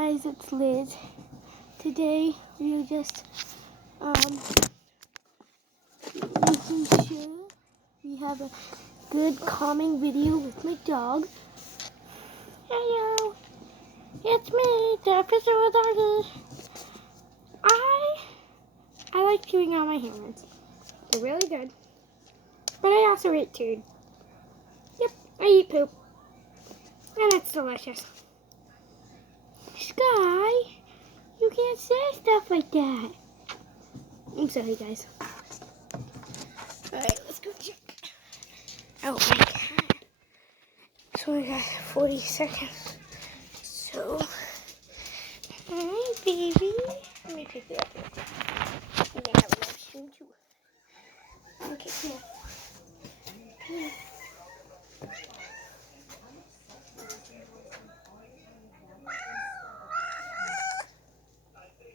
guys, it's Liz. Today we are just making sure we have a good calming video with my dog. Hello, it's me, the official doggy. I like chewing on my hands. They're really good. But I also eat food. Yep, I eat poop. And it's delicious. Sky, you can't say stuff like that. I'm sorry, guys. Alright, let's go check. Oh my god. So we got 40 seconds. So, hi, baby. Let me pick it up. And then have enough soon, too. Okay, come on. Come on.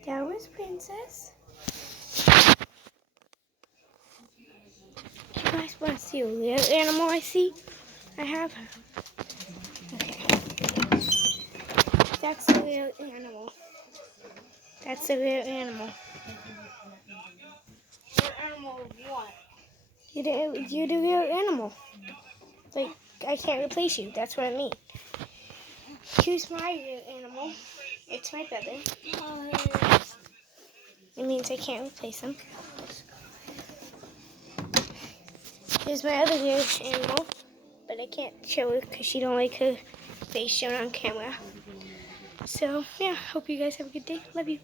That was Princess. You guys want to see a little animal I see? I have. Okay. That's a little animal. That's a little animal. What animal what? You're the little animal. Like, I can't replace you. That's what I mean. Here's my little animal. It's my brother. It means I can't replace him. Here's my other little animal. But I can't show her because she don't like her face shown on camera. So, yeah, hope you guys have a good day. Love you.